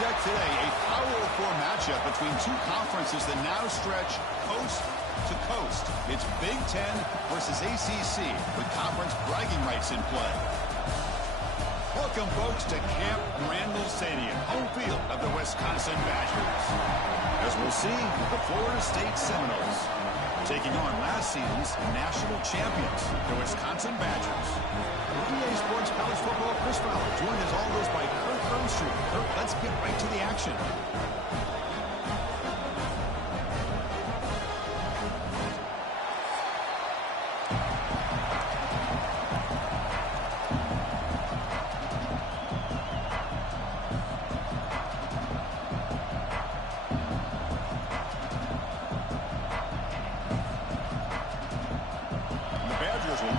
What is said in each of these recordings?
deck today, a Power 4 matchup between two conferences that now stretch coast to coast. It's Big Ten versus ACC with conference bragging rights in play. Welcome, folks, to Camp Randall Stadium, home field of the Wisconsin Badgers. As we'll see, the Florida State Seminoles taking on last season's national champions, the Wisconsin Badgers. EA Sports College Football Chris Fowler, joined as always by Kirk Hermstreet. Kirk, let's get right to the action.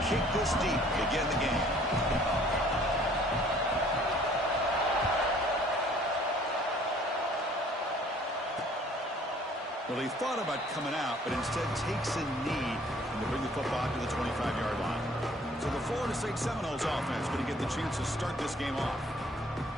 Kick this deep to begin the game. Well, he thought about coming out, but instead takes a knee to bring the football to the 25-yard line. So the Florida State Seminoles offense going to get the chance to start this game off.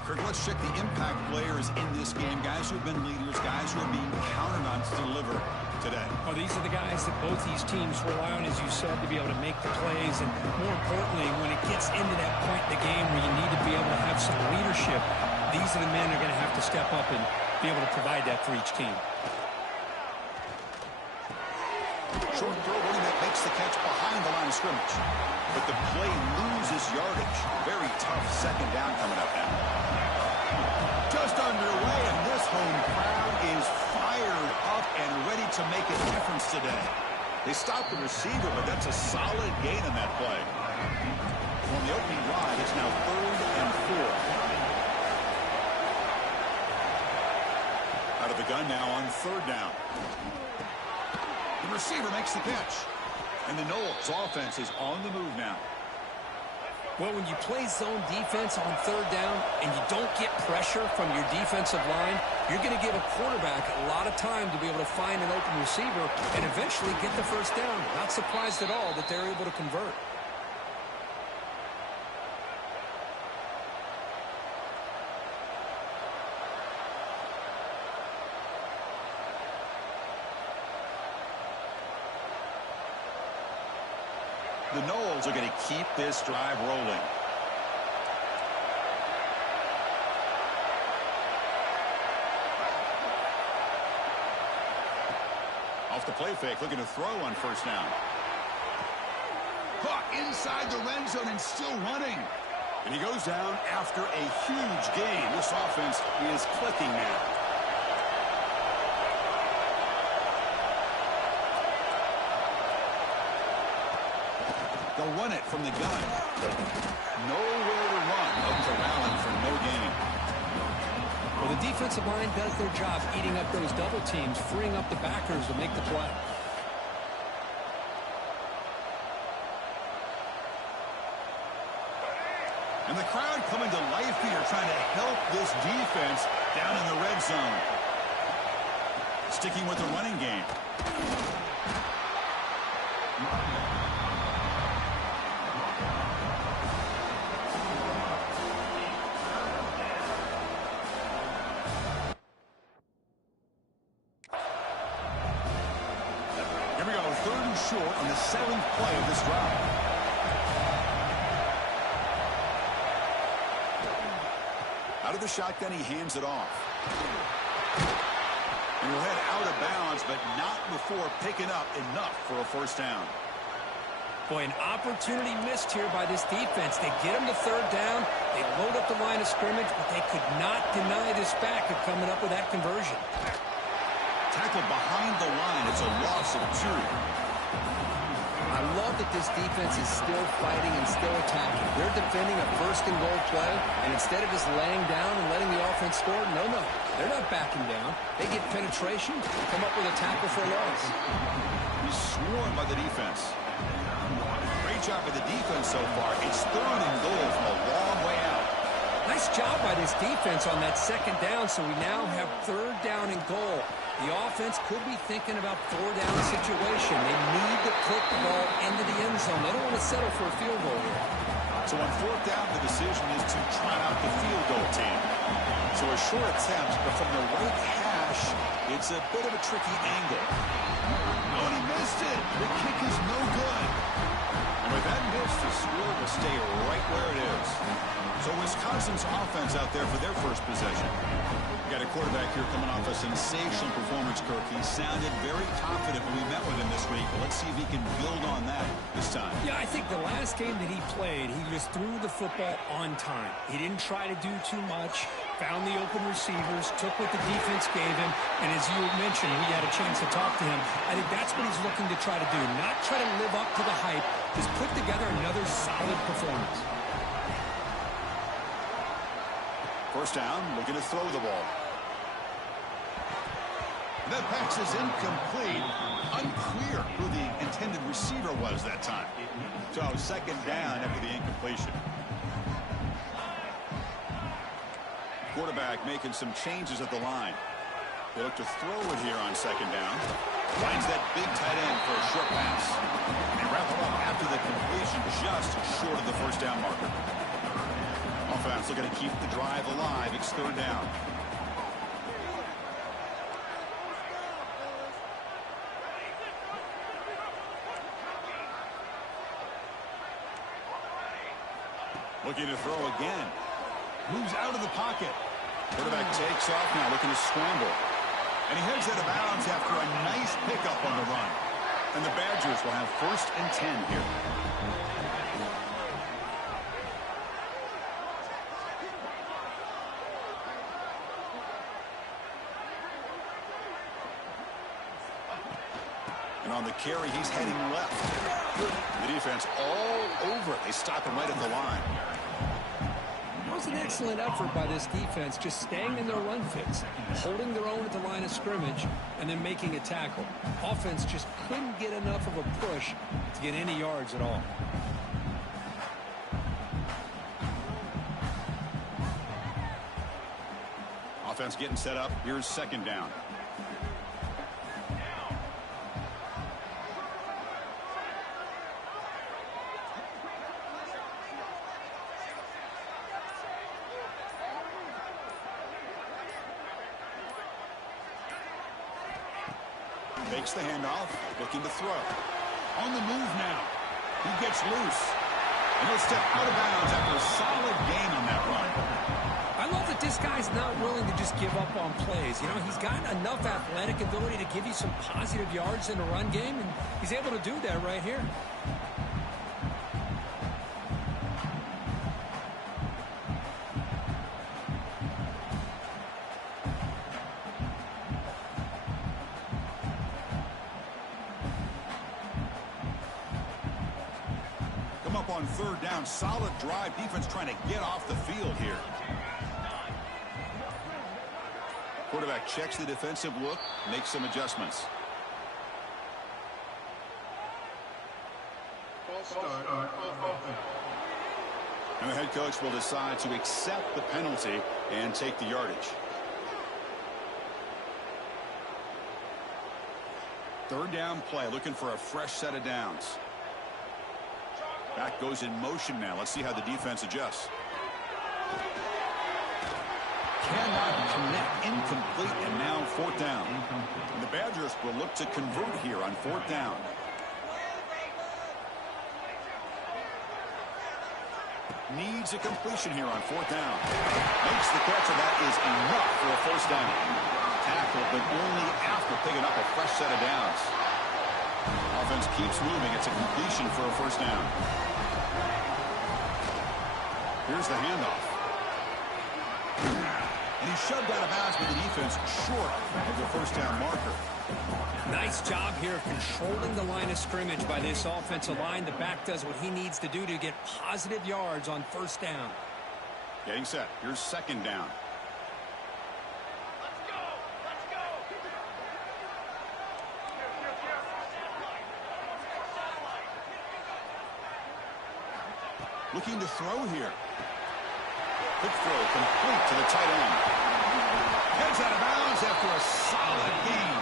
Kirk, let's check the impact players in this game. Guys who have been leaders, guys who are being counted on to deliver today. Well, these are the guys that both these teams rely on, as you said, to be able to make the plays. And more importantly, when it gets into that point in the game where you need to be able to have some leadership, these are the men that are going to have to step up and be able to provide that for each team. Short throw, running back makes the catch behind the line of scrimmage. But the play loses yardage. Very tough second down coming up now. Just underway, and this home crowd is fired up and ready to make a difference today. They stopped the receiver, but that's a solid gain on that play. On the opening drive, it's now 3rd and 4. Out of the gun now on 3rd down. The receiver makes the catch. And the Noles offense is on the move now. Well, when you play zone defense on 3rd down and you don't get pressure from your defensive line, you're going to give a quarterback a lot of time to be able to find an open receiver and eventually get the first down. Not surprised at all that they're able to convert. The Noles are going to keep this drive rolling. Off the play fake, looking to throw on 1st down. Caught inside the red zone and still running. And he goes down after a huge gain. This offense is clicking now. They'll run it from the gun. Nowhere to run. Up to Allen for no gain. Well, the defensive line does their job eating up those double teams, freeing up the backers to make the play. And the crowd coming to life here, trying to help this defense down in the red zone. Sticking with the running game. Short on the 7th play of this drive. Out of the shotgun, he hands it off. And he'll head out of bounds, but not before picking up enough for a 1st down. Boy, an opportunity missed here by this defense. They get him to 3rd down. They load up the line of scrimmage, but they could not deny this back of coming up with that conversion. Tackled behind the line. It's a loss of 2. I love that this defense is still fighting and still attacking. They're defending a 1st and goal play, and instead of just laying down and letting the offense score, no, they're not backing down. They get penetration, come up with a tackle for a loss. He's swarmed by the defense. Great job by the defense so far. It's 3rd and goal from a long way out. Nice job by this defense on that 2nd down, so we now have 3rd down and goal. The offense could be thinking about 4-down situation. They need to put the ball into the end zone. They don't want to settle for a field goal here. So on 4th down, the decision is to try out the field goal team. So a short attempt, but from the right hash, it's a bit of a tricky angle. Oh, and he missed it. The kick is no good. And with that miss, the score will stay right where it is. So Wisconsin's offense out there for their first possession. Got a quarterback here coming off a sensational performance, Kirk. He sounded very confident when we met with him this week. But let's see if he can build on that this time. Yeah, I think the last game that he played, he just threw the football on time. He didn't try to do too much, found the open receivers, took what the defense gave him, and as you mentioned, we had a chance to talk to him. I think that's what he's looking to try to do, not try to live up to the hype, just put together another solid performance. First down, looking to throw the ball. That pass is incomplete. Unclear who the intended receiver was that time. So second down after the incompletion. Quarterback making some changes at the line. They look to throw it here on second down. Finds that big tight end for a short pass. And wrap it up after the completion just short of the first down marker. Offense looking to keep the drive alive. It's third down. Looking to throw again. Moves out of the pocket. Quarterback takes off now, looking to scramble. And he heads out of bounds after a nice pickup on the run. And the Badgers will have 1st and 10 here. And on the carry, he's heading left. The defense all over it. They stop him right at the line. It was an excellent effort by this defense, just staying in their run fits, holding their own at the line of scrimmage, and then making a tackle. Offense just couldn't get enough of a push to get any yards at all. Offense getting set up. Here's second down. Takes the handoff, looking to throw. On the move now. He gets loose. And he'll step out of bounds after a solid gain on that run. I love that this guy's not willing to just give up on plays. You know, he's got enough athletic ability to give you some positive yards in the run game, and he's able to do that right here. On third down, solid drive. Defense trying to get off the field here. Quarterback checks the defensive look, makes some adjustments. And the head coach will decide to accept the penalty and take the yardage. Third down play, looking for a fresh set of downs. Back goes in motion now. Let's see how the defense adjusts. Cannot connect, incomplete, and now fourth down. And the Badgers will look to convert here on fourth down. Needs a completion here on fourth down. Makes the catch, and that is enough for a first down. Tackle, but only after picking up a fresh set of downs. Offense keeps moving. It's a completion for a first down. Here's the handoff. And he's shoved out of bounds with the defense short of the first down marker. Nice job here of controlling the line of scrimmage by this offensive line. The back does what he needs to do to get positive yards on first down. Getting set. Here's second down. Looking to throw here. Quick throw complete to the tight end. Heads out of bounds after a solid gain.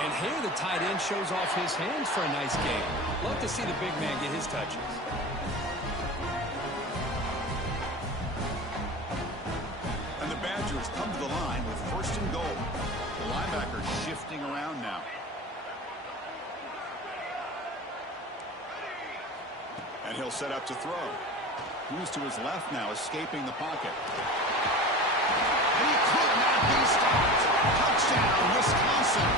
And here the tight end shows off his hands for a nice gain. Love to see the big man get his touches. Offense come to the line with 1st and goal. The linebacker shifting around now. And he'll set up to throw. Moves to his left now, escaping the pocket. And he could not be stopped. Touchdown, Wisconsin.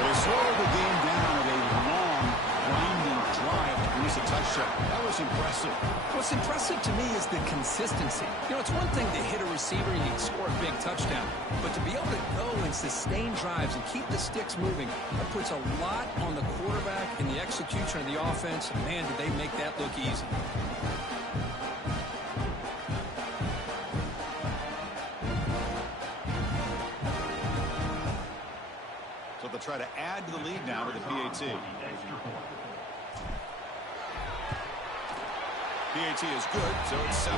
They slowed the game down with a long, winding drive to produce a touchdown. That was impressive. What's impressive to me is the consistency. You know, it's one thing to hit a receiver and you can score a big touchdown, but to be able to go and sustain drives and keep the sticks moving, that puts a lot on the quarterback and the execution of the offense. Man, did they make that look easy. So they'll try to add to the lead now with the PAT. PAT is good, so it's 7-0.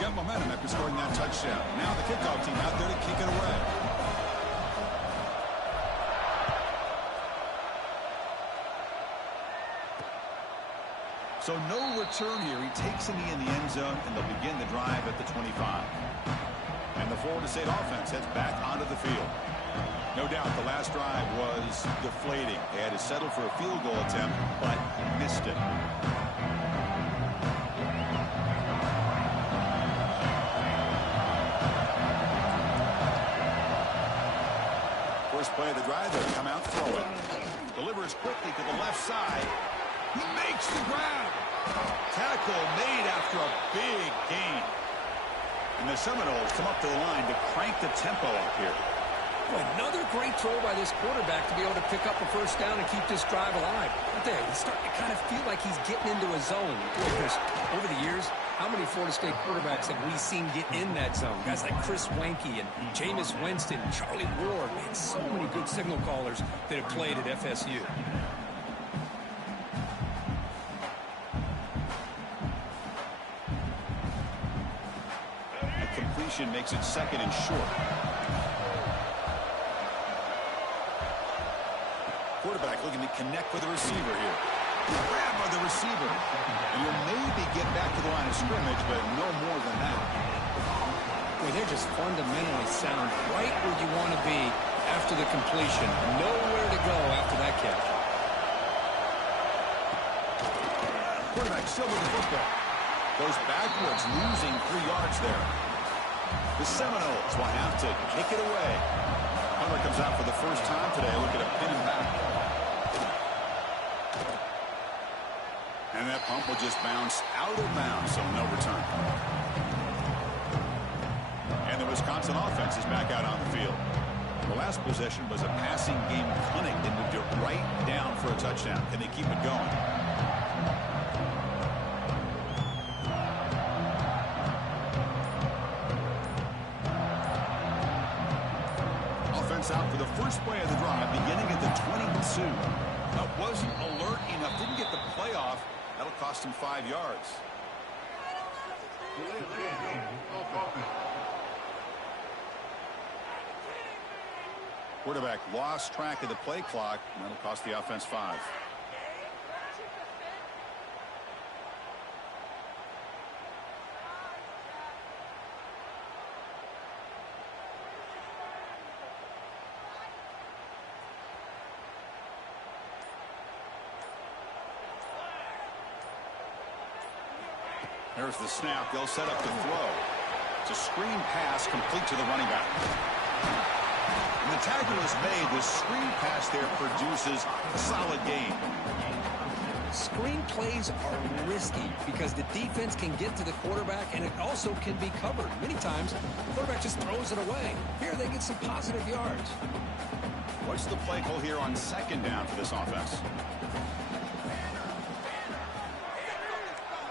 Got momentum after scoring that touchdown. Now the kickoff team out there to kick it away. So no return here. He takes a knee in the end zone, and they'll begin the drive at the 25. And the Florida State offense heads back onto the field. No doubt the last drive was deflating. They had to settle for a field goal attempt, but missed it. First play of the drive, they'll come out throwing. Delivers quickly to the left side. He makes the grab. Tackle made after a big gain. And the Seminoles come up to the line to crank the tempo up here. Boy, another great throw by this quarterback to be able to pick up a first down and keep this drive alive. Right there, he's starting to kind of feel like he's getting into a zone. Boy, Chris, over the years, how many Florida State quarterbacks have we seen get in that zone? Guys like Chris Wenke and Jameis Winston, Charlie Ward. Man, so many good signal callers that have played at FSU. Makes it 2nd and short. Quarterback looking to connect with the receiver here. Grab by the receiver. And you'll maybe get back to the line of scrimmage, but no more than that. Boy, they're just fundamentally sound right where you want to be after the completion. Nowhere to go after that catch. Quarterback still with the football. Goes backwards, losing 3 yards there. The Seminoles will have to kick it away. Hunter comes out for the first time today. Look at a pin him back. And that pump will just bounce out of bounds, so no return. And the Wisconsin offense is back out on the field. The last possession was a passing game clinic. They moved it right down for a touchdown. Can they keep it going? Out for the first play of the drive, beginning at the 22. That wasn't alert enough. Didn't get the play off. That'll cost him 5 yards. Quarterback lost track of the play clock. That'll cost the offense 5. There's the snap. They'll set up the throw. It's a screen pass complete to the running back. And the tackle is made. The screen pass there produces a solid gain. Screen plays are risky because the defense can get to the quarterback and it also can be covered. Many times, the quarterback just throws it away. Here they get some positive yards. What's the play call here on 2nd down for this offense?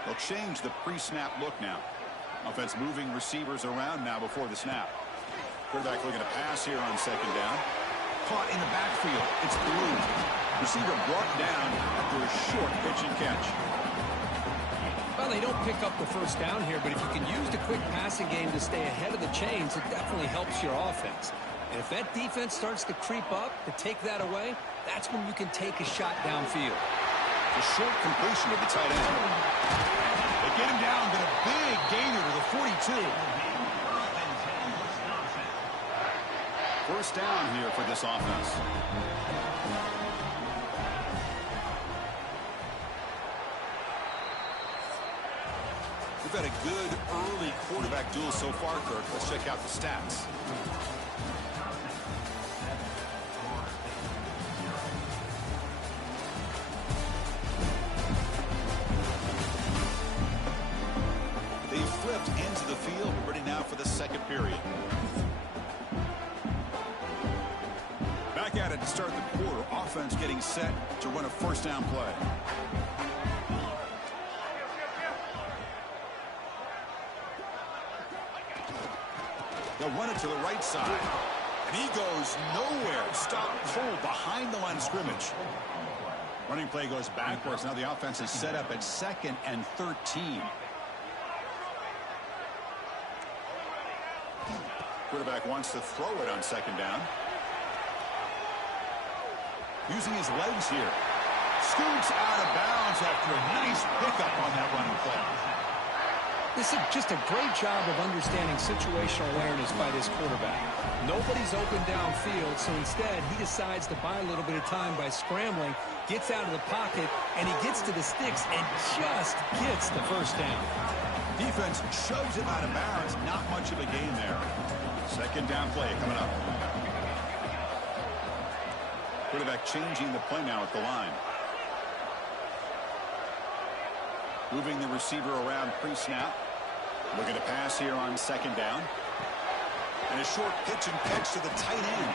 They'll change the pre-snap look now. Offense moving receivers around now before the snap. Quarterback looking to pass here on 2nd down. Caught in the backfield. It's Blue. Receiver brought down after a short pitch and catch. Well, they don't pick up the first down here, but if you can use the quick passing game to stay ahead of the chains, it definitely helps your offense. And if that defense starts to creep up to take that away, that's when you can take a shot downfield. A short completion to the tight end. They get him down, but a big gainer to the 42. First down here for this offense. We've had a good early quarterback duel so far, Kirk. Let's check out the stats. They flipped into the field. We're ready now for the second period. Back at it to start the quarter. Offense getting set to run a first down play. They'll run it to the right side. And he goes nowhere. Stop cold behind the line of scrimmage. Running play goes backwards. Now the offense is set up at 2nd and 13. Quarterback wants to throw it on 2nd down. Using his legs here. Scoots out of bounds after a nice pickup on that running play. This is just a great job of understanding situational awareness by this quarterback. Nobody's open downfield, so instead he decides to buy a little bit of time by scrambling, gets out of the pocket, and he gets to the sticks and just gets the first down. Defense shoves him out of bounds. Not much of a gain there. Second down play coming up. Quarterback changing the play now at the line. Moving the receiver around pre-snap. Looking to pass here on 2nd down. And a short pitch and catch to the tight end.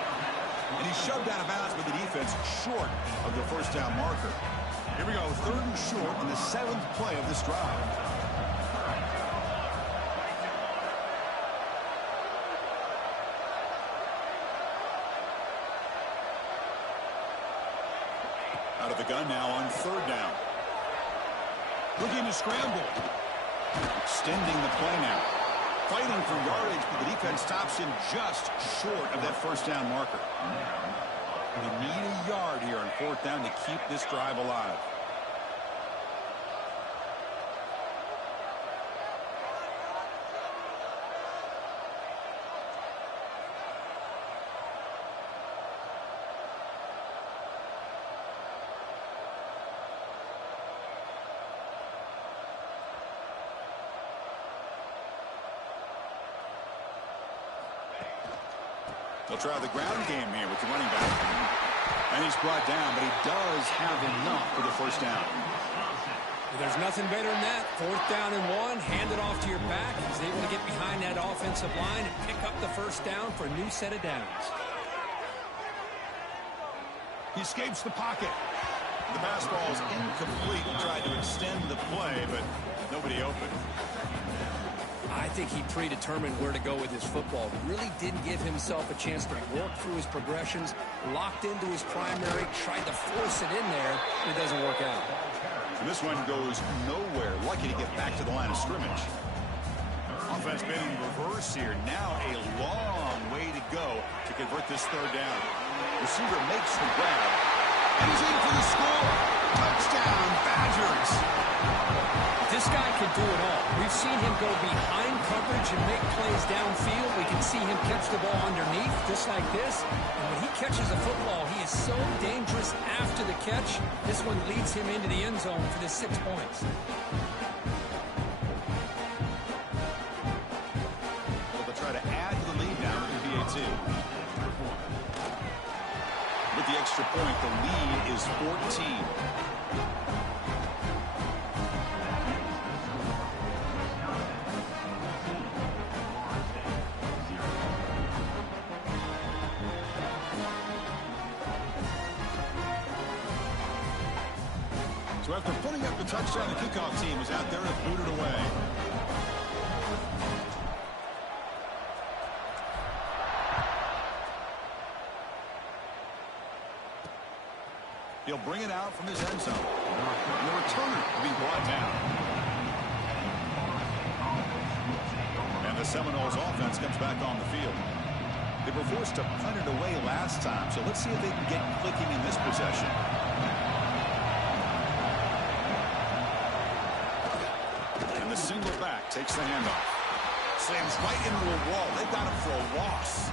And he's shoved out of bounds with the defense short of the first down marker. Here we go, 3rd and short on the 7th play of this drive. Out of the gun now on 3rd down. Looking to scramble. Extending the play now. Fighting for yardage, but the defense stops him just short of that first down marker. They need a yard here on 4th down to keep this drive alive. They'll try the ground game here with the running back. And he's brought down, but he does have enough for the first down. There's nothing better than that. 4th down and 1, hand it off to your back. He's able to get behind that offensive line and pick up the first down for a new set of downs. He escapes the pocket. The pass ball is incomplete. He tried to extend the play, but nobody open. I think he predetermined where to go with his football. Really didn't give himself a chance to work through his progressions. Locked into his primary, tried to force it in there. It doesn't work out. And this one goes nowhere. Lucky to get back to the line of scrimmage. Offense been in reverse here. Now a long way to go to convert this 3rd down. Receiver makes the grab. And he's in for the score. Touchdown, Badgers. This guy can do it all. We've seen him go behind coverage and make plays downfield. We can see him catch the ball underneath, just like this. And when he catches a football, he is so dangerous after the catch. This one leads him into the end zone for the 6 points. Well, they'll try to add to the lead now with the PAT. With the extra point, the lead is 14. So after putting up the touchdown, the kickoff team is out there to boot it away. He'll bring it out from his end zone. And the returner will be brought down. the Seminoles offense comes back on the field. They were forced to punt it away last time, so let's see if they can get clicking in this possession. And the single back takes the handoff. Slams right into a wall. They've got him for a loss.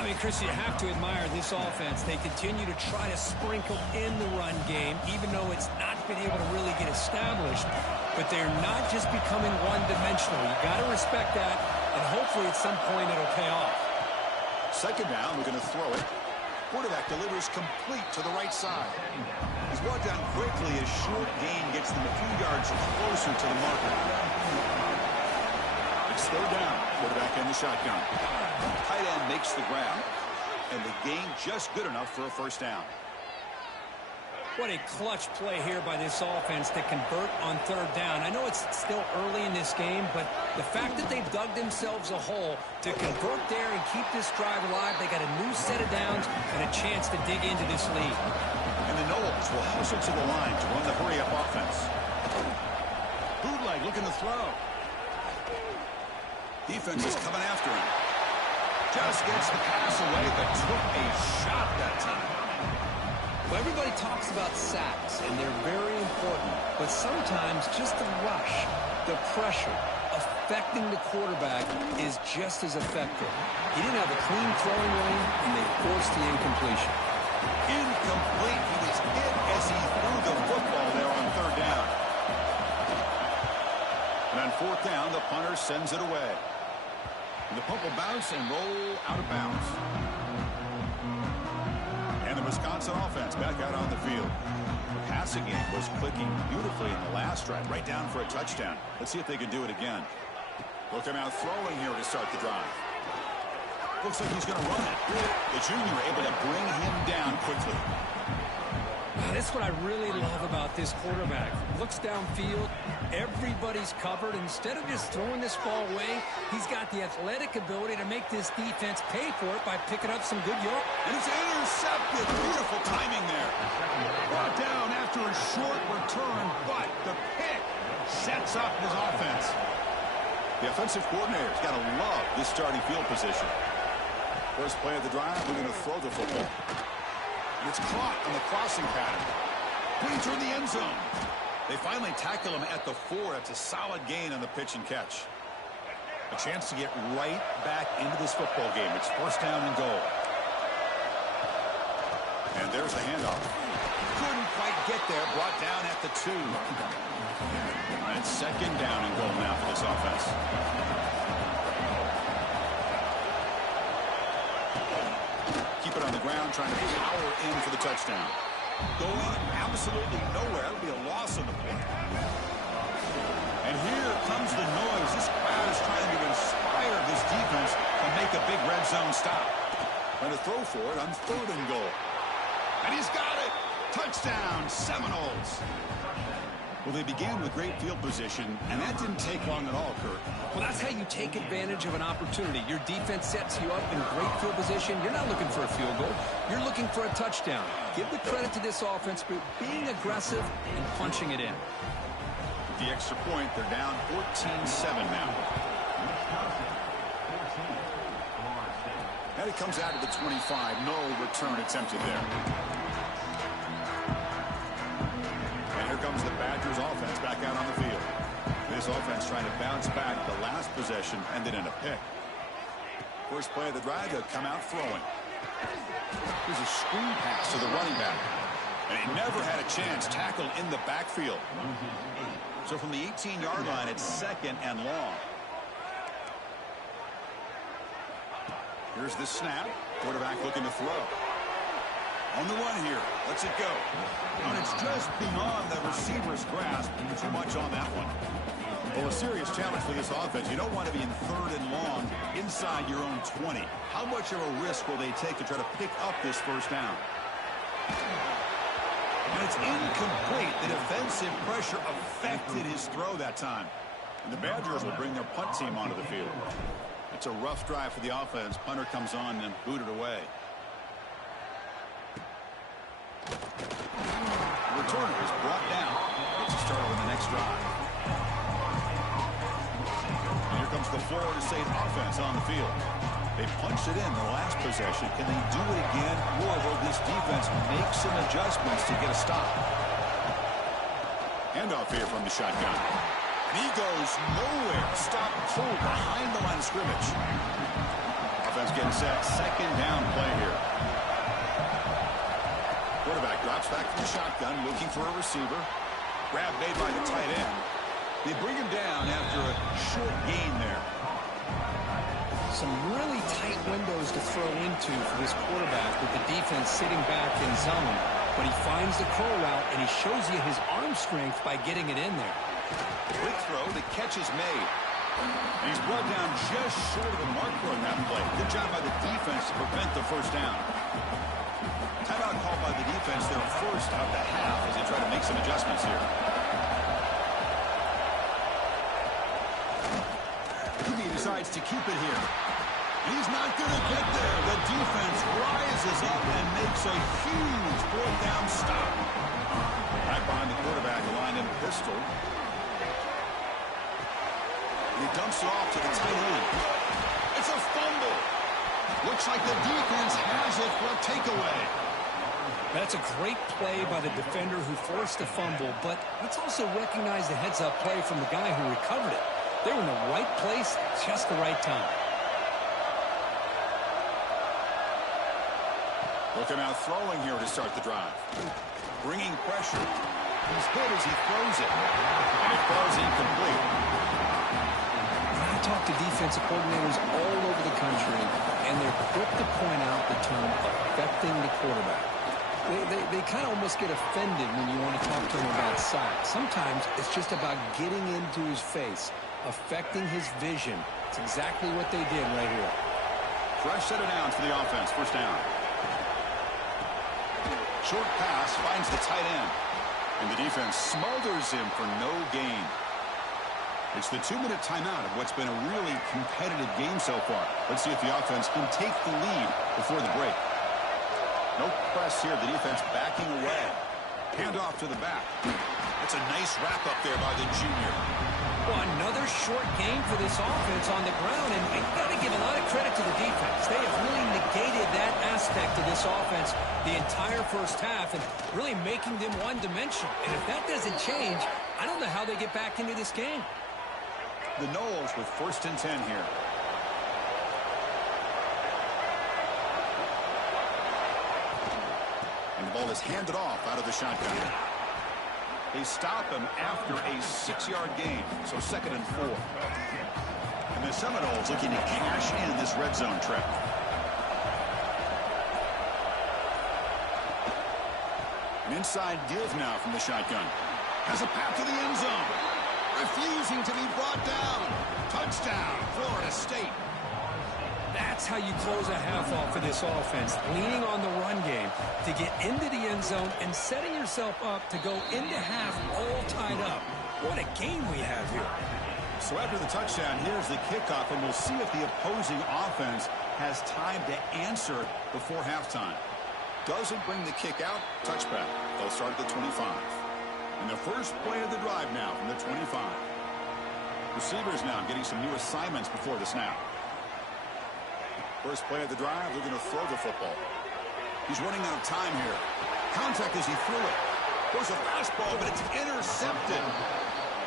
I mean, Chris, you have to admire this offense. They continue to try to sprinkle in the run game, even though it's not been able to really get established. But they're not just becoming one-dimensional. You got to respect that, and hopefully at some point it'll pay off. Second down, we're going to throw it. Quarterback delivers complete to the right side. He's brought down quickly as short gain gets them a few yards closer to the marker. It's third down. Quarterback in the shotgun. Tight end makes the grab, and the gain just good enough for a first down. What a clutch play here by this offense to convert on third down. I know it's still early in this game, but the fact that they've dug themselves a hole to convert there and keep this drive alive, they got a new set of downs and a chance to dig into this lead. And the Noles will hustle to the line to run the hurry-up offense. Bootleg looking to throw. Defense is coming after him. Just gets the pass away, but took a shot that time. Well, everybody talks about sacks, and they're very important. But sometimes just the rush, the pressure, affecting the quarterback is just as effective. He didn't have a clean throwing lane, and they forced the incompletion. Incomplete. He was hit as he threw the football there on third down. And on fourth down, the punter sends it away. And the punt will bounce and roll out of bounds. And the Wisconsin offense back out on the field. The passing game was clicking beautifully in the last drive, right down for a touchdown. Let's see if they can do it again. Look, they're now throwing here to start the drive. Looks like he's going to run it. The junior able to bring him down quickly. That's what I really love about this quarterback. Looks downfield, everybody's covered. Instead of just throwing this ball away, he's got the athletic ability to make this defense pay for it by picking up some good yards. And it's intercepted. Beautiful timing there. Brought down after a short return, but the pick sets up his offense. The offensive coordinator's got to love this starting field position. First play of the drive, we're going to throw the football. And it's caught on the crossing pattern. Putting toward the end zone. They finally tackle him at the 4. That's a solid gain on the pitch and catch. A chance to get right back into this football game. It's first down and goal. And there's the handoff. Couldn't quite get there. Brought down at the 2. And it's second down and goal now for this offense. Keep it on the ground, trying to power in for the touchdown. Going absolutely nowhere. That'll be a loss on the play. And here comes the noise. This crowd is trying to inspire this defense to make a big red zone stop. Trying to throw for it on third and goal. And he's got it. Touchdown, Seminoles. Well, they began with great field position, and that didn't take long at all, Kurt. Well, that's how you take advantage of an opportunity. Your defense sets you up in great field position. You're not looking for a field goal. You're looking for a touchdown. Give the credit to this offense for being aggressive and punching it in. With the extra point, they're down 14-7 now. And it comes out of the 25. No return attempted there. Here comes the Badgers offense back out on the field. This offense trying to bounce back the last possession ended in a pick. First play of the drive, they'll come out throwing. Here's a screen pass to the running back. And he never had a chance tackled in the backfield. So from the 18-yard line, it's second and long. Here's the snap. Quarterback looking to throw. On the run here. Lets it go. And it's just beyond the receiver's grasp. Too much on that one. Well, a serious challenge for this offense. You don't want to be in third and long inside your own 20. How much of a risk will they take to try to pick up this first down? And it's incomplete. The defensive pressure affected his throw that time. And the Badgers will bring their punt team onto the field. It's a rough drive for the offense. Punter comes on and booted away. The returner is brought down. Gets started on the next drive. And here comes runs the floor to save offense on the field. They punched it in the last possession. Can they do it again, or will this defense make some adjustments to get a stop? Handoff here from the shotgun. And he goes nowhere. Stop pulled behind the line of scrimmage. Offense getting set. Second down play here. Quarterback drops back to the shotgun, looking for a receiver. Grab made by the tight end. They bring him down after a short gain there. Some really tight windows to throw into for this quarterback with the defense sitting back in zone. But he finds the curl route, and he shows you his arm strength by getting it in there. Quick throw, the catch is made. And he's brought down just short of the marker on that play. Good job by the defense to prevent the first down. Timeout called by the defense, their first of the half, as they try to make some adjustments here. He decides to keep it here. He's not going to get there. The defense rises up and makes a huge fourth down stop. Right behind the quarterback, line in pistol. He dumps it off to the tight end. It's a fumble. Looks like the defense has it for a takeaway. That's a great play by the defender who forced the fumble, but let's also recognize the heads-up play from the guy who recovered it. They were in the right place, just the right time. Looking out throwing here to start the drive. Bringing pressure. He's hit as he throws it. And it falls incomplete. I talk to defensive coordinators all over the country, and they're quick to point out the term affecting the quarterback. They kind of almost get offended when you want to talk to them about sacks. Sometimes it's just about getting into his face, affecting his vision. It's exactly what they did right here. Fresh set of downs for the offense. First down. Short pass finds the tight end. And the defense smothers him for no gain. It's the 2-minute timeout of what's been a really competitive game so far. Let's see if the offense can take the lead before the break. No press here. The defense backing away. Handoff to the back. That's a nice wrap-up there by the junior. Well, another short game for this offense on the ground, and you've got to give a lot of credit to the defense. They have really negated that aspect of this offense the entire first half and really making them one-dimensional. And if that doesn't change, I don't know how they get back into this game. The Noles with 1st and 10 here. And the ball is handed off out of the shotgun. They stop him after a 6-yard gain, so 2nd and 4. And the Seminoles looking to cash in this red zone trip. An inside give now from the shotgun. Has a path to the end zone. Refusing to be brought down. Touchdown, Florida State. That's how you close a half off of this offense, leaning on the run game to get into the end zone and setting yourself up to go into half all tied up. What a game we have here. So after the touchdown, here's the kickoff, and we'll see if the opposing offense has time to answer before halftime. Doesn't bring the kick out, touchback. They'll start at the 25. And the first play of the drive now from the 25. Receivers now getting some new assignments before the snap. First play of the drive, they're going to throw the football. He's running out of time here. Contact as he threw it. There's a fastball, but it's intercepted.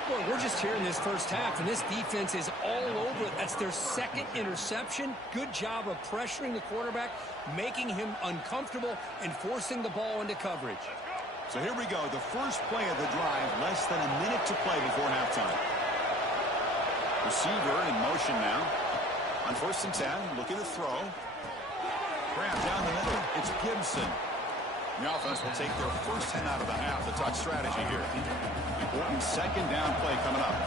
Well, we're just here in this first half, and this defense is all over it. That's their 2nd interception. Good job of pressuring the quarterback, making him uncomfortable, and forcing the ball into coverage. So here we go. The first play of the drive, less than a minute to play before halftime. Receiver in motion now. On 1st and 10, looking to throw. Grab down the middle. It's Gibson. The offense will take their first 10 out of the half. The touch strategy here. Important 2nd down play coming up.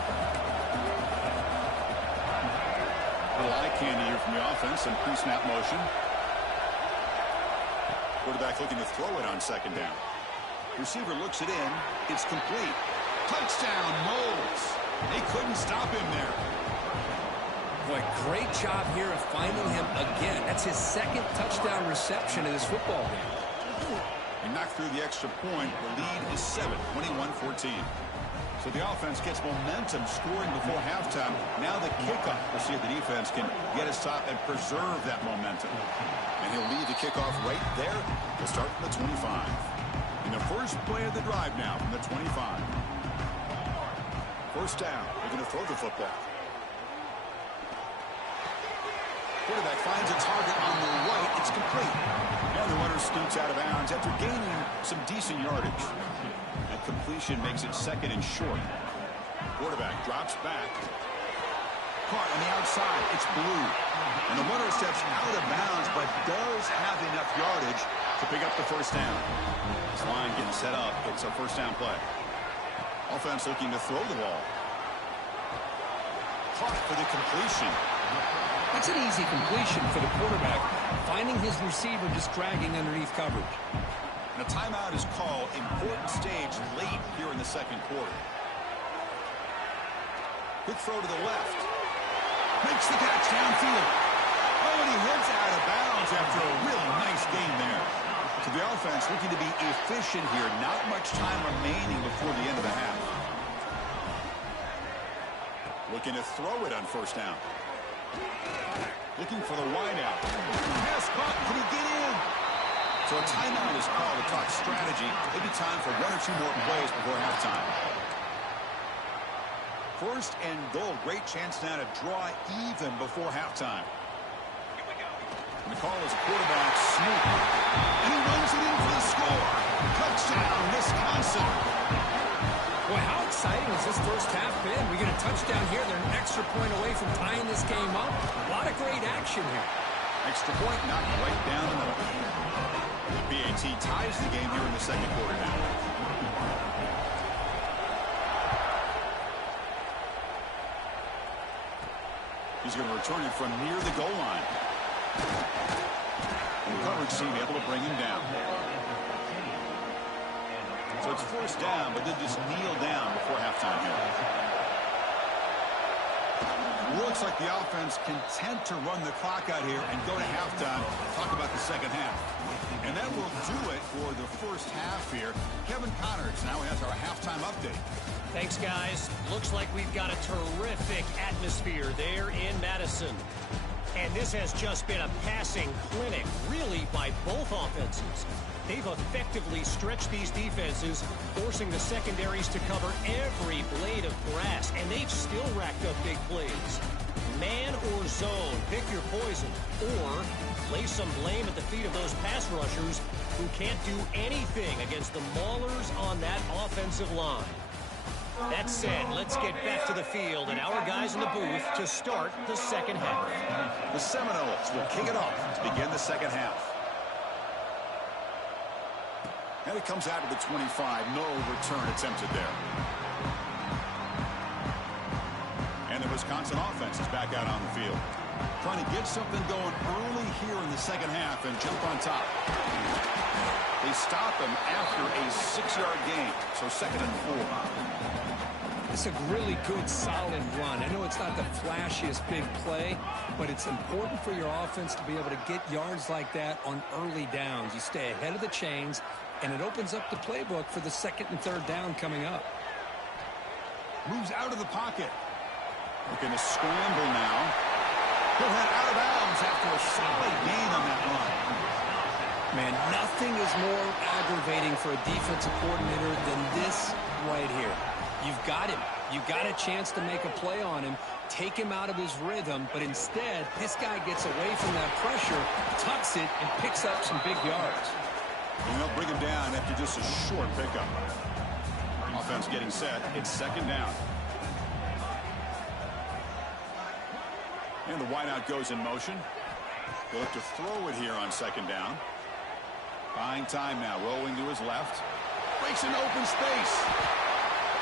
A little eye candy here from the offense. Some pre-snap motion. Quarterback looking to throw it on 2nd down. Receiver looks it in. It's complete. Touchdown, Moles. They couldn't stop him there. Boy, great job here of finding him again. That's his 2nd touchdown reception in this football game. They knock through the extra point. The lead is 7, 21-14. So the offense gets momentum scoring before halftime. Now the kickoff. We'll see if the defense can get a stop and preserve that momentum. And he'll lead the kickoff right there. We'll start from the 25. In the first play of the drive now from the 25. First down. They're going to throw the football. Quarterback finds a target on the right. It's complete. And the runner scoots out of bounds after gaining some decent yardage. That completion makes it 2nd and short. Quarterback drops back. Caught on the outside. It's Blue. And the runner steps out of bounds, but does have enough yardage to pick up the first down. This line getting set up. It's a first down play. Offense looking to throw the ball. Caught for the completion. That's an easy completion for the quarterback, finding his receiver just dragging underneath coverage. And a timeout is called. Important stage late here in the second quarter. Quick throw to the left. Makes the catch downfield. Oh, and he heads out of bounds after a really nice game there. So the offense looking to be efficient here. Not much time remaining before the end of the half. Looking to throw it on first down. Looking for the wideout. Pass caught. Can he get in? So a timeout is called to talk strategy. Maybe time for 1 or 2 more plays before halftime. First and goal. Great chance now to draw even before halftime. And the call is a quarterback sneak. And he runs it in for the score. Touchdown, Wisconsin. Boy, how exciting has this first half been? We get a touchdown here. They're an extra point away from tying this game up. A lot of great action here. Extra point knocked right down the middle. The BAT ties the game here in the second quarter now. He's going to return it from near the goal line. And the coverage team able to bring him down. So it's first down, but they just kneel down before halftime here. Looks like the offense content to run the clock out here and go to halftime. Talk about the second half. And that will do it for the first half here. Kevin Connors now has our halftime update. Thanks, guys. Looks like we've got a terrific atmosphere there in Madison. And this has just been a passing clinic, really, by both offenses. They've effectively stretched these defenses, forcing the secondaries to cover every blade of grass, and they've still racked up big plays. Man or zone, pick your poison, or lay some blame at the feet of those pass rushers who can't do anything against the maulers on that offensive line. That said, let's get back to the field and our guys in the booth to start the second half. The Seminoles will kick it off to begin the second half. And it comes out of the 25. No return attempted there. And the Wisconsin offense is back out on the field. Trying to get something going early here in the second half and jump on top. They stop him after a 6-yard gain. So 2nd and 4. It's a really good, solid run. I know it's not the flashiest big play, but it's important for your offense to be able to get yards like that on early downs. You stay ahead of the chains, and it opens up the playbook for the 2nd and 3rd down coming up. Moves out of the pocket. Looking to scramble now. He'll head out of bounds after a solid gain on that run. Man, nothing is more aggravating for a defensive coordinator than this right here. You've got him. You've got a chance to make a play on him, take him out of his rhythm, but instead, this guy gets away from that pressure, tucks it, and picks up some big yards. And they'll bring him down after just a short pickup. Offense getting set. It's 2nd down. And the wideout goes in motion. They'll have to throw it here on 2nd down. Buying time now, rolling to his left. Breaks an open space.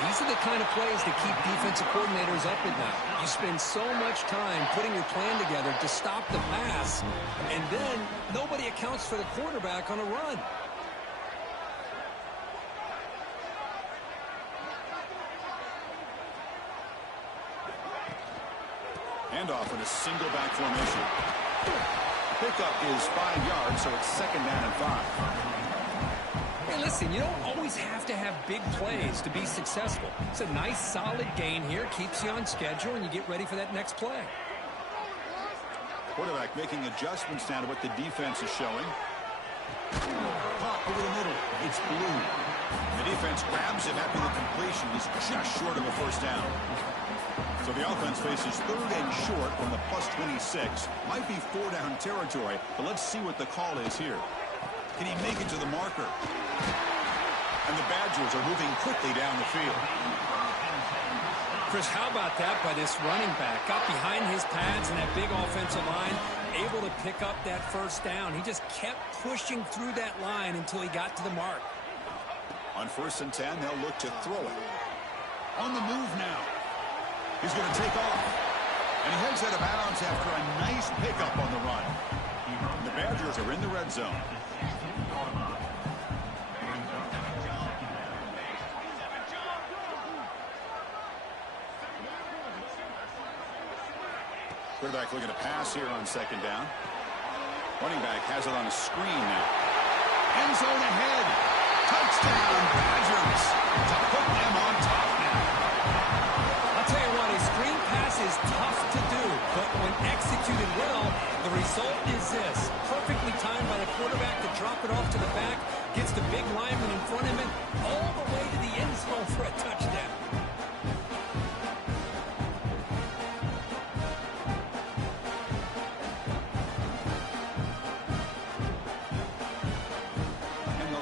These are the kind of plays that keep defensive coordinators up at night. You spend so much time putting your plan together to stop the pass, and then nobody accounts for the quarterback on a run. Handoff in a single back formation. Pickup is 5 yards, so it's 2nd down and 5. Hey, listen, you don't always have to have big plays to be successful. It's a nice, solid gain here. Keeps you on schedule, and you get ready for that next play. Quarterback making adjustments now to what the defense is showing. Pop over the middle. It's Blue. The defense grabs him after the completion. He's just short of a first down. So the offense faces 3rd and short from the +26. Might be 4-down territory, but let's see what the call is here. Can he make it to the marker? And the Badgers are moving quickly down the field. Chris, how about that by this running back? Got behind his pads and that big offensive line, able to pick up that first down. He just kept pushing through that line until he got to the mark. On 1st and 10, they'll look to throw it. On the move now. He's going to take off. And he heads out of bounds after a nice pickup on the run. The Badgers are in the red zone. Quarterback looking to pass here on 2nd down. Running back has it on a screen now. End zone ahead. Touchdown, Badgers. To put them on top now. I'll tell you what, a screen pass is tough to do, but when executed well, the result is this. Perfectly timed by the quarterback to drop it off to the back, gets the big lineman in front of him, all the way to the end zone for a touchdown.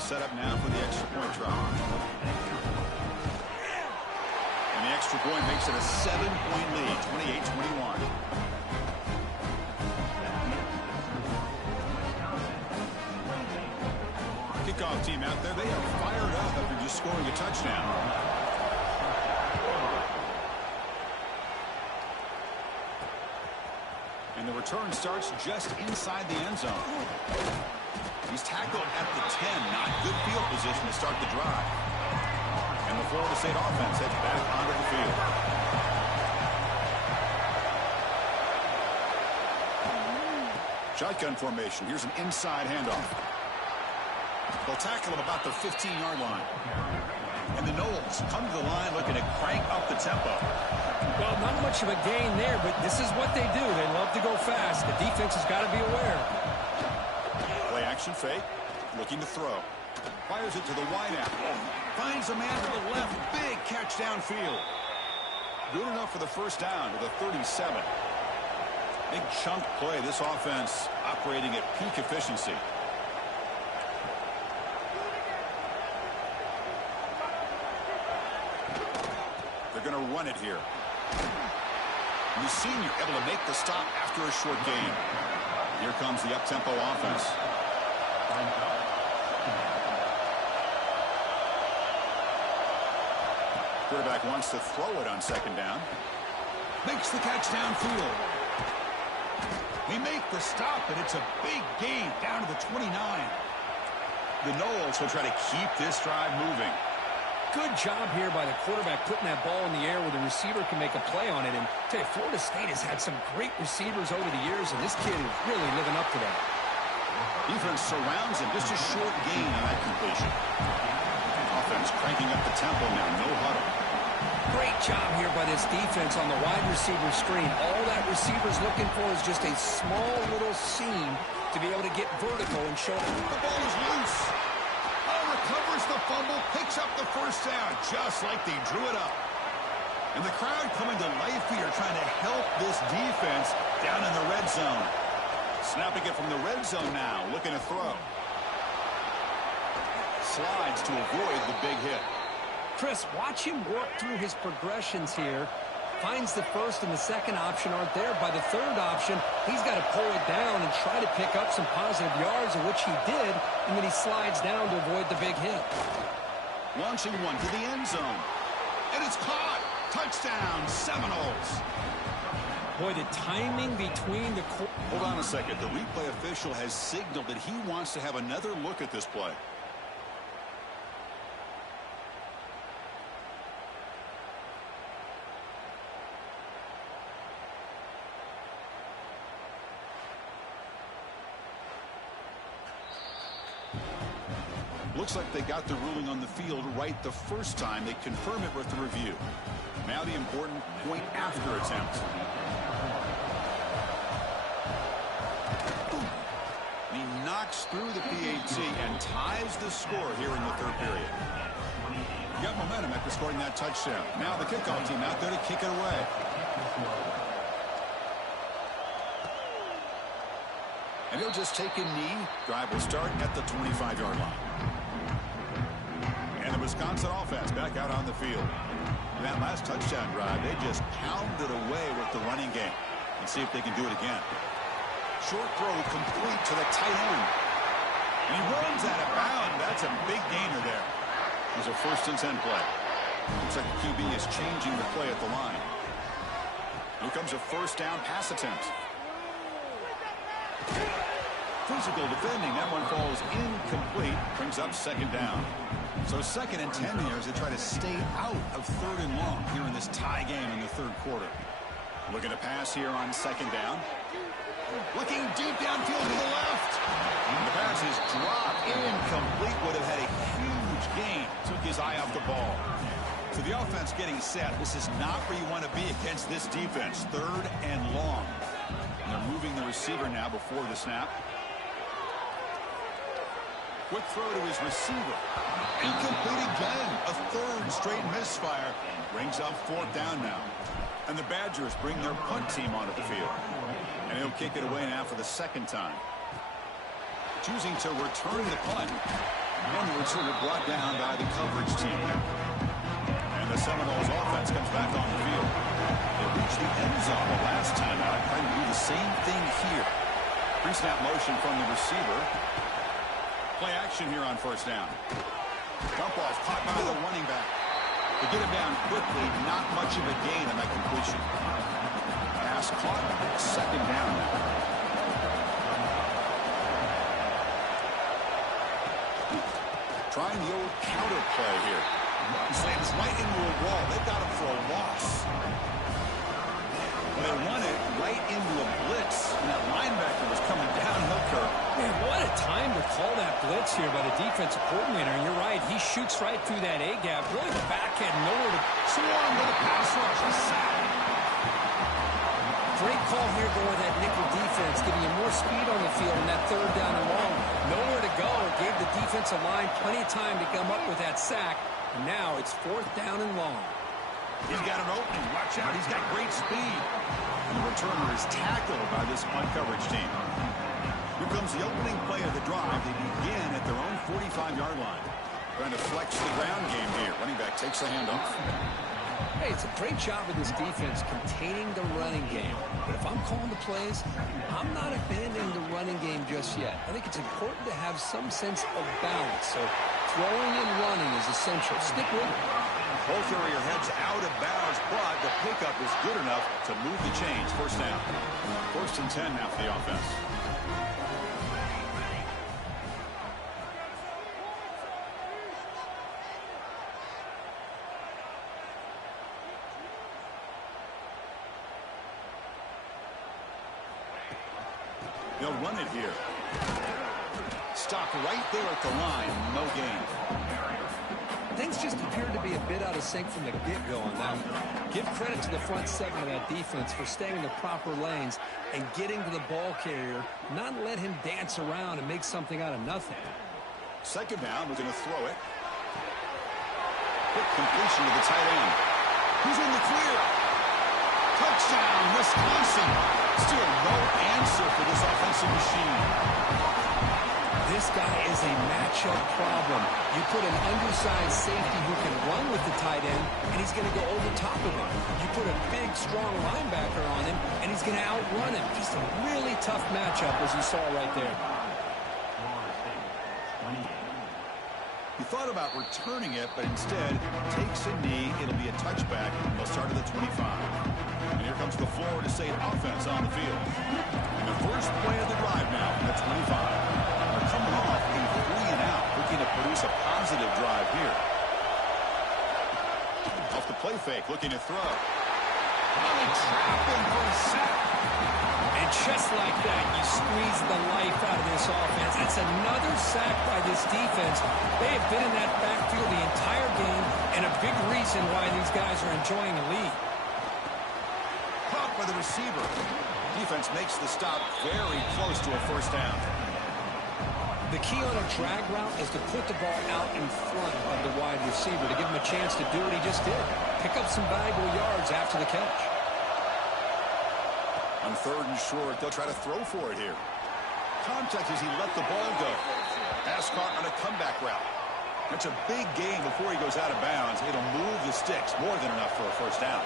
Set up now for the extra point try. And the extra point makes it a 7-point lead, 28-21. Kickoff team out there, they are fired up after just scoring a touchdown. And the return starts just inside the end zone. He's tackled at the 10. Not good field position to start the drive. And the Florida State offense heads back onto the field. Shotgun formation. Here's an inside handoff. They'll tackle him about the 15-yard line. And the Noles come to the line looking to crank up the tempo. Well, not much of a gain there, but this is what they do. They love to go fast. The defense has got to be aware. Play action fake, looking to throw. Fires it to the wideout. Finds a man to the left. Big catch downfield. Good enough for the first down to the 37. Big chunk play. This offense operating at peak efficiency. They're going to run it here. The senior able to make the stop after a short gain. Here comes the up-tempo offense. Quarterback wants to throw it on 2nd down. Makes the catch downfield. They make the stop, but it's a big gain down to the 29. The Noles will try to keep this drive moving. Good job here by the quarterback putting that ball in the air where the receiver can make a play on it. And I tell you, Florida State has had some great receivers over the years, and this kid is really living up to that. Defense surrounds him. Just a short gain on that completion. Offense cranking up the tempo now. No huddle. Great job here by this defense on the wide receiver screen. All that receiver's looking for is just a small little seam to be able to get vertical and show them. The ball is loose. Recovers the fumble, picks up the first down, just like they drew it up. And the crowd coming to life here, trying to help this defense down in the red zone. Snapping it from the red zone now, looking to throw. Slides to avoid the big hit. Chris, watch him work through his progressions here. Finds the first and the second option aren't there. By the third option, he's got to pull it down and try to pick up some positive yards, of which he did, and then he slides down to avoid the big hit. Launching one to the end zone. And it's caught. Touchdown, Seminoles. Boy, the timing between the... Hold on a second. The replay official has signaled that he wants to have another look at this play. Looks like they got the ruling on the field right the first time. They confirm it with the review. Now the important point after attempt. He knocks through the PAT and ties the score here in the third period. Got momentum after scoring that touchdown. Now the kickoff team out there to kick it away. And he'll just take a knee. Drive will start at the 25-yard line. And the Wisconsin offense back out on the field. In that last touchdown drive, they just pounded away with the running game. Let's see if they can do it again. Short throw complete to the tight end. And he runs out of bounds. That's a big gainer there. It's a 1st and 10 play. Looks like the QB is changing the play at the line. Here comes a 1st down pass attempt. Physical defending. That one falls incomplete. Brings up 2nd down. So 2nd and 10 here as they try to stay out of 3rd and long here in this tie game in the 3rd quarter. Looking to pass here on 2nd down. Looking deep downfield to the left. And the pass is dropped. Incomplete. Would have had a huge gain. Took his eye off the ball. So the offense getting set. This is not where you want to be against this defense. 3rd and long. And they're moving the receiver now before the snap. Quick throw to his receiver. Incomplete again. A 3rd straight misfire. Brings up 4th down now. And the Badgers bring their punt team onto the field. And he'll kick it away now for the 2nd time. Choosing to return the punt. And the receiver brought down by the coverage team. And the Seminoles offense comes back on the field. They reached the end zone the last time out. Trying to do the same thing here. Pre-snap motion from the receiver. Play action here on 1st down. Dump off caught by the running back. To get him down quickly, not much of a gain on that completion. Pass caught, 2nd down now. Trying the old counter play here. He slams right into a wall. They've got him for a loss. They run it right into a blitz, and that linebacker was coming downhill curve. Man, what a time to call that blitz here by the defensive coordinator. And you're right, he shoots right through that A-gap. Really, the back had nowhere to swarm with a pass rush. A sack. Great call here going with that nickel defense, giving you more speed on the field in that 3rd down and long. Nowhere to go. It gave the defensive line plenty of time to come up with that sack. And now it's 4th down and long. He's got an opening. Watch out. He's got great speed. And the returner is tackled by this punt coverage team. Here comes the opening play of the drive. They begin at their own 45-yard line. Trying to flex the ground game here. Running back takes the handoff. Hey, it's a great job of this defense containing the running game. But if I'm calling the plays, I'm not abandoning the running game just yet. I think it's important to have some sense of balance. So throwing and running is essential. Stick with it. Both area heads out of bounds, but the pickup is good enough to move the chains. 1st down. 1st and 10 now for the offense. They'll run it here. Stop right there at the line. No gain. Things just appeared to be a bit out of sync from the get-go on that. Give credit to the front 7 of that defense for staying in the proper lanes and getting to the ball carrier, not let him dance around and make something out of nothing. 2nd down, we're going to throw it. Quick completion to the tight end. Who's in the clear? Touchdown, Wisconsin. Still no answer for this offensive machine. This guy is a matchup problem. You put an undersized safety who can run with the tight end, and he's going to go over top of him. You put a big, strong linebacker on him, and he's going to outrun him. Just a really tough matchup, as you saw right there. He thought about returning it, but instead takes a knee. It'll be a touchback. They'll start at the 25. And here comes the Florida State offense on the field. And the first play of the drive now from the 25. They're coming off a 3-and-out, looking to produce a positive drive here. Off the play fake, looking to throw. Oh, they trap him for a sack. And just like that, you squeeze the life out of this offense. That's another sack by this defense. They have been in that backfield the entire game, and a big reason why these guys are enjoying a lead. Caught by the receiver. Defense makes the stop very close to a first down. The key on a drag route is to put the ball out in front of the wide receiver to give him a chance to do what he just did. Pick up some valuable yards after the catch. On 3rd and short, they'll try to throw for it here. Contact as he let the ball go. Pass caught on a comeback route. That's a big gain before he goes out of bounds. It'll move the sticks more than enough for a first down.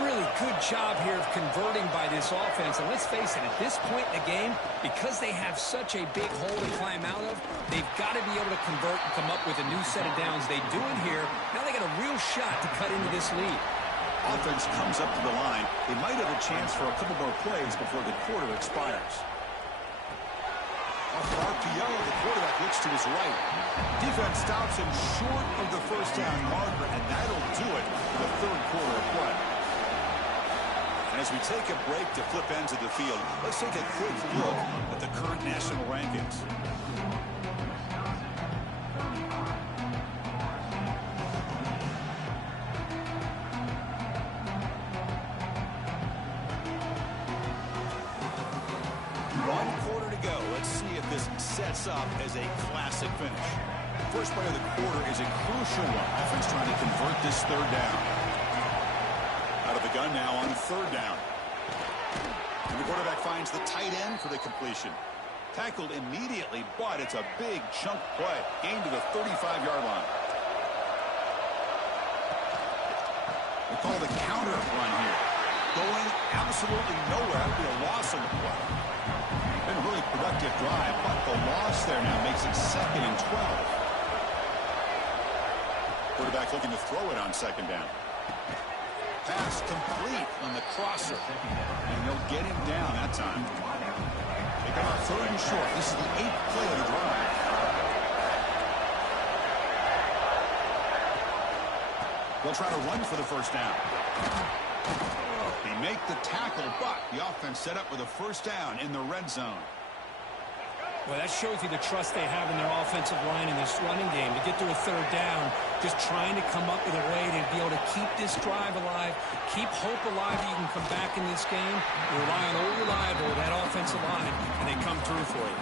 Really good job here of converting by this offense. And let's face it, at this point in the game, because they have such a big hole to climb out of, they've got to be able to convert and come up with a new set of downs. They do it here. Now they got a real shot to cut into this lead. Offense comes up to the line. They might have a chance for a couple more plays before the quarter expires. Off RPO, the quarterback looks to his right. Defense stops him short of the first down marker, and that'll do it for the 3rd quarter of play. And as we take a break to flip ends of the field, let's take a quick look at the current national rankings. One quarter to go. Let's see if this sets up as a classic finish. First play of the quarter is a crucial one. Offense trying to convert this 3rd down. Out of the gun now on 3rd down. And the quarterback finds the tight end for the completion. Tackled immediately, but it's a big chunk play. Gain to the 35-yard line. They call the counter run here. Going absolutely nowhere. That would be a loss on the play. Been a really productive drive, but the loss there now makes it 2nd and 12. Quarterback looking to throw it on 2nd down. Pass complete on the crosser. And they'll get him down that time. They come out 3rd and short. This is the 8th play of the drive. They'll try to run for the first down. They make the tackle, but the offense set up with a first down in the red zone. Well, that shows you the trust they have in their offensive line in this running game. To get to a 3rd down, just trying to come up with a way to be able to keep this drive alive, keep hope alive that you can come back in this game. You rely on old reliable, that offensive line, and they come through for you.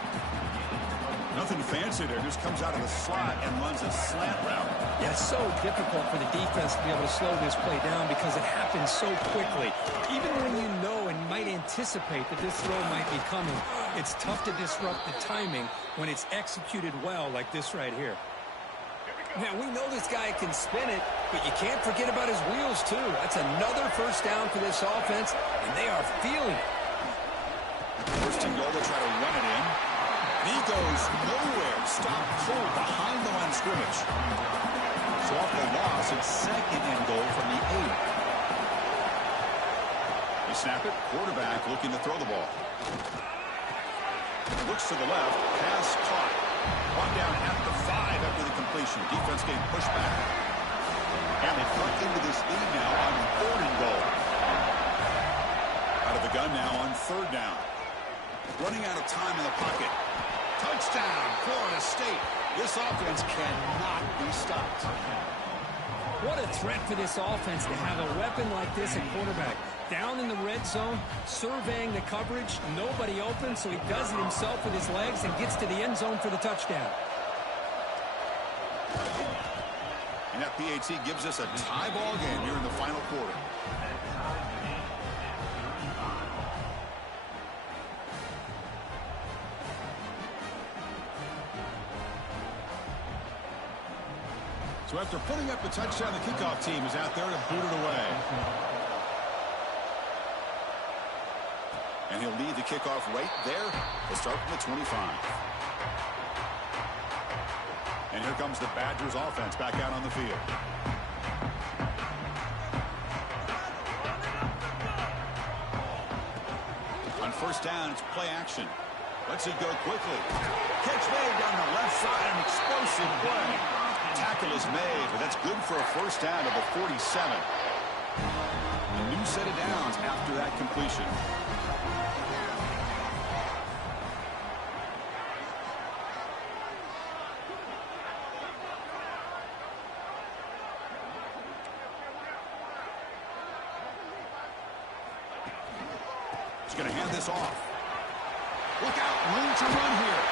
Nothing fancy there. Just comes out of the slot and runs a slant route. Yeah, it's so difficult for the defense to be able to slow this play down because it happens so quickly. Even when you know and might anticipate that this throw might be coming, it's tough to disrupt the timing when it's executed well like this right here. Now, we know this guy can spin it, but you can't forget about his wheels, too. That's another first down for this offense, and they are feeling it. First and goal, they try to run it in. He goes nowhere. Stop cold behind the line of scrimmage. So off the loss, it's 2nd and goal from the 8. They snap it. Quarterback looking to throw the ball. Looks to the left. Pass caught. Brought down at the 5 after the completion. Defense getting pushed back. And they cut into this lead now on 3rd and goal. Out of the gun now on 3rd down. Running out of time in the pocket. Touchdown, Florida State. This offense cannot be stopped. What a threat for this offense to have a weapon like this at quarterback. Down in the red zone, surveying the coverage, nobody open, so he does it himself with his legs and gets to the end zone for the touchdown. And that PAT gives us a tie ball game here in the final quarter. So after putting up a touchdown, the kickoff team is out there to boot it away. And he'll lead the kickoff right there. They'll start from the 25. And here comes the Badgers offense back out on the field. On first down, it's play action. Lets it go quickly. Catch made down the left side, an explosive play. Tackle is made, but that's good for a first down to the 47. A new set of downs after that completion. He's going to hand this off. Look out, room to run here.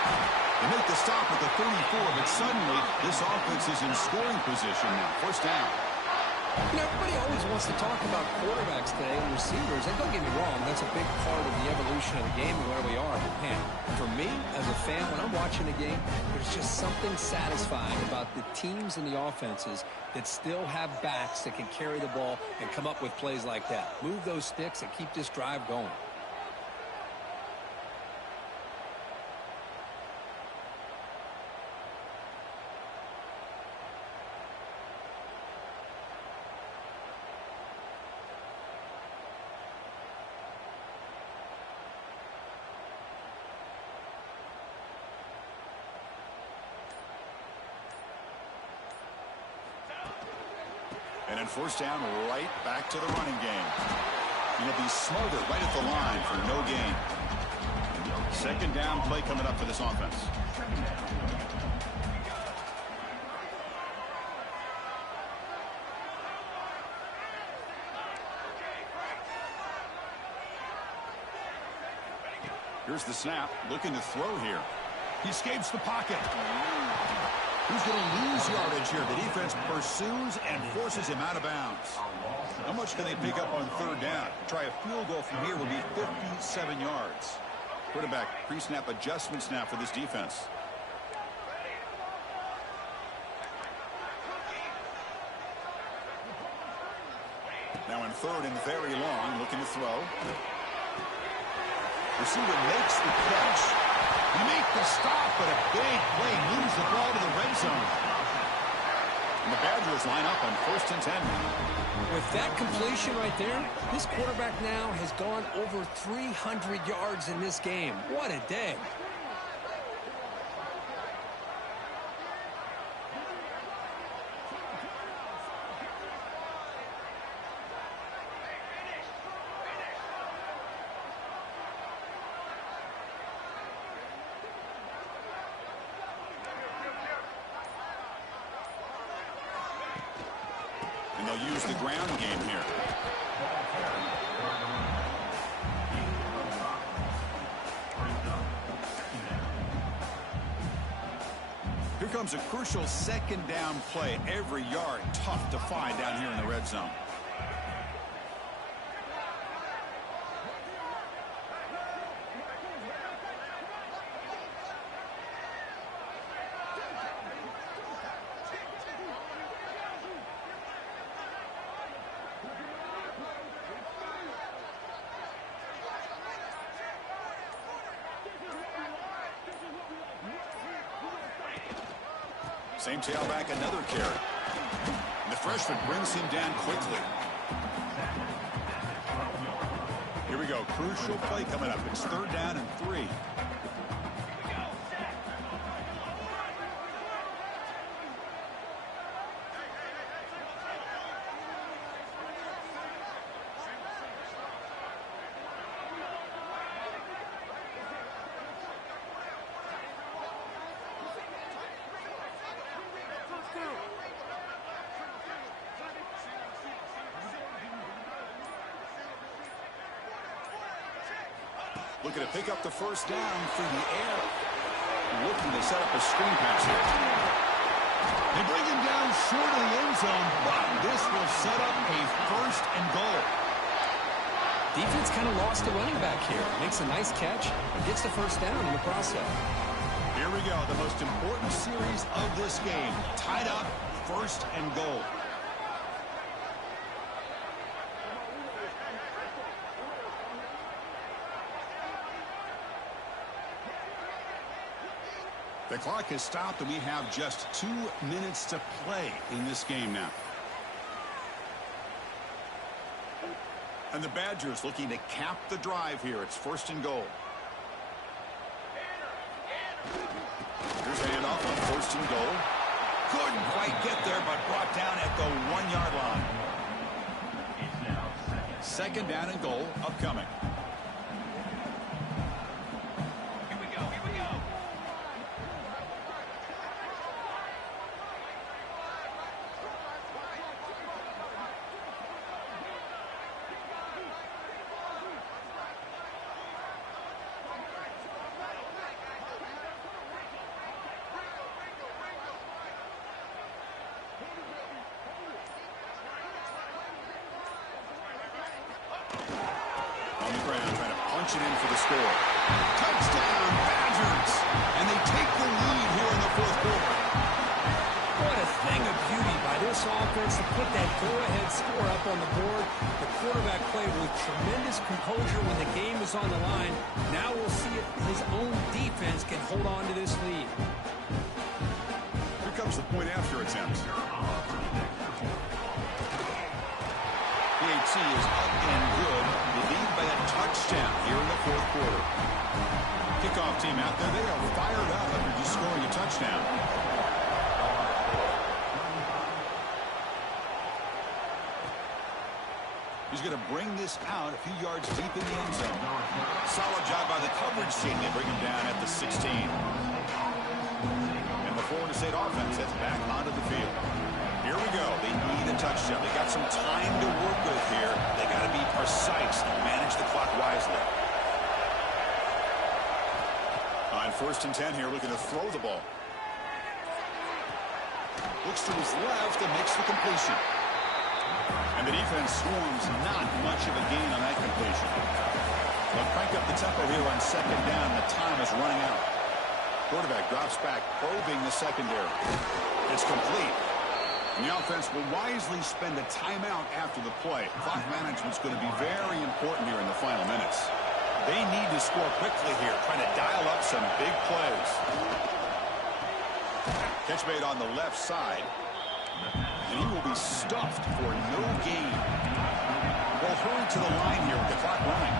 They make the stop at the 34, but suddenly this offense is in scoring position now. First down. You know, everybody always wants to talk about quarterbacks today and receivers, and don't get me wrong, that's a big part of the evolution of the game and where we are. But man, for me, as a fan, when I'm watching the game, there's just something satisfying about the teams and the offenses that still have backs that can carry the ball and come up with plays like that. Move those sticks and keep this drive going. And then first down, right back to the running game. He'll be smothered right at the line for no gain. Second down play coming up for this offense. Here's the snap, looking to throw here. He escapes the pocket. Who's going to lose yardage here? The defense pursues and forces him out of bounds. How much can they pick up on third down? Try a field goal from here would be 57 yards. Quarterback pre-snap adjustments now for this defense. Now in third and very long, looking to throw. Receiver makes the catch. You make the stop, but a big play moves the ball to the red zone. And the Badgers line up on 1st and 10. With that completion right there, this quarterback now has gone over 300 yards in this game. What a day. They'll use the ground game here. Here comes a crucial second down play. Every yard tough to find down here in the red zone. Same tailback, another carry. And the freshman brings him down quickly. Here we go. Crucial play coming up. It's 3rd down and 3. Looking to pick up the first down through the air. Looking to set up a screen pass here. They bring him down short of the end zone, but this will set up a 1st and goal. Defense kind of lost the running back here. Makes a nice catch and gets the first down in the process. Here we go. The most important series of this game. Tied up, 1st and goal. The clock has stopped, and we have just 2 minutes to play in this game now. And the Badgers looking to cap the drive here. It's 1st and goal. Here's a handoff on 1st and goal. Couldn't quite get there, but brought down at the 1-yard line. second down and goal upcoming. It in for the score. Touchdown, Badgers! And they take the lead here in the fourth quarter. What a thing of beauty by this offense to put that go-ahead score up on the board. The quarterback played with tremendous composure when the game is on the line. Now we'll see if his own defense can hold on to this lead. Here comes the point after attempt. PAT is up and good. They lead by a touchdown here in the fourth quarter. Kickoff team out there, they are fired up after just scoring a touchdown. He's going to bring this out a few yards deep in the end zone. Solid job by the coverage team. They bring him down at the 16. And the Florida State offense heads back onto the field. Here we go. They need a touchdown. They got some time to work with here. They got to be precise and manage the clock wisely. On 1st and 10 here, looking to throw the ball. Looks to his left and makes the completion. And the defense swarms not much of a gain on that completion. They'll crank up the tempo here on 2nd down. The time is running out. Quarterback drops back, probing the secondary. It's complete. And the offense will wisely spend a timeout after the play. Clock management's going to be very important here in the final minutes. They need to score quickly here, trying to dial up some big plays. Catch made on the left side. And he will be stuffed for no gain. They'll hurry to the line here with the clock running.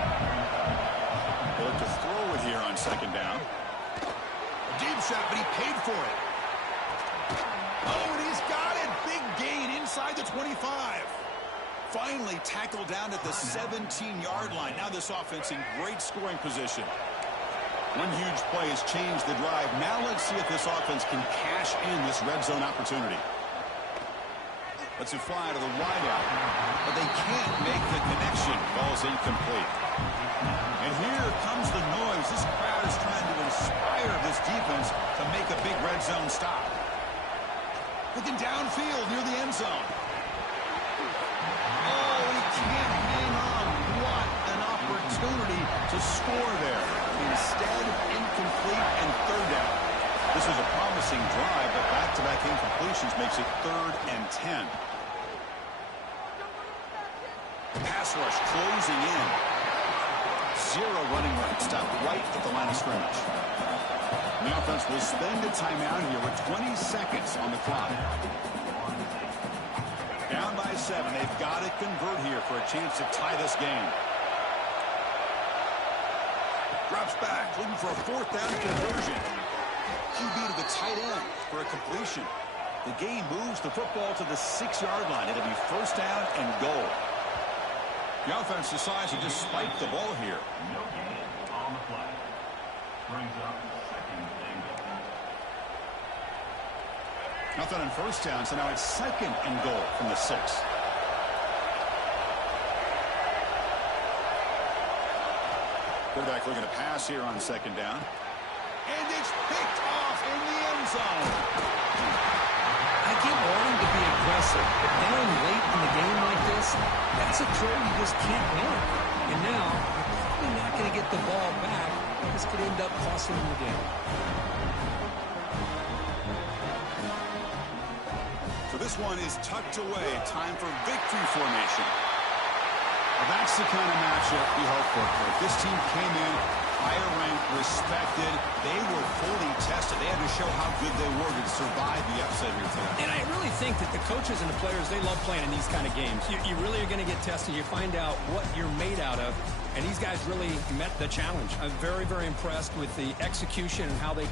They'll look to throw it here on 2nd down. Deep shot, but he paid for it. Oh, and he's got it. Big gain inside the 25. Finally tackled down at the 17-yard line. Now this offense in great scoring position. One huge play has changed the drive. Now let's see if this offense can cash in this red zone opportunity. Let's it fly to the wideout. But they can't make the connection. Ball's incomplete. And here comes the noise. This crowd is trying to inspire this defense to make a big red zone stop. Looking downfield near the end zone. Oh, he can't hang on. What an opportunity to score there. Instead, incomplete and 3rd down. This was a promising drive, but back-to-back incompletions makes it 3rd and 10. Pass rush closing in. 0 running right. Stop right at the line of scrimmage. The offense will spend a timeout here with 20 seconds on the clock. Down by 7. They've got to convert here for a chance to tie this game. Drops back, looking for a 4th down conversion. QB to the tight end for a completion. The game moves the football to the 6-yard line. It'll be 1st down and goal. The offense decides to just spike the ball here. No gain on the play. Brings up 2nd and goal. Nothing on 1st down, so now it's 2nd and goal from the 6. Quarterback looking to pass here on 2nd down. And it's picked off in the end zone. I keep wanting to be aggressive, but down late in the game like this, that's a throw you just can't make. And now, you're probably not going to get the ball back. This could end up costing them the game. So this one is tucked away. Time for victory formation. Well, that's the kind of matchup we hope for. This team came in higher ranked, respected. They were fully tested. They had to show how good they were to survive the upset here tonight. And I really think that the coaches and the players, they love playing in these kind of games. You really are going to get tested. You find out what you're made out of. And these guys really met the challenge. I'm very, very impressed with the execution and how they...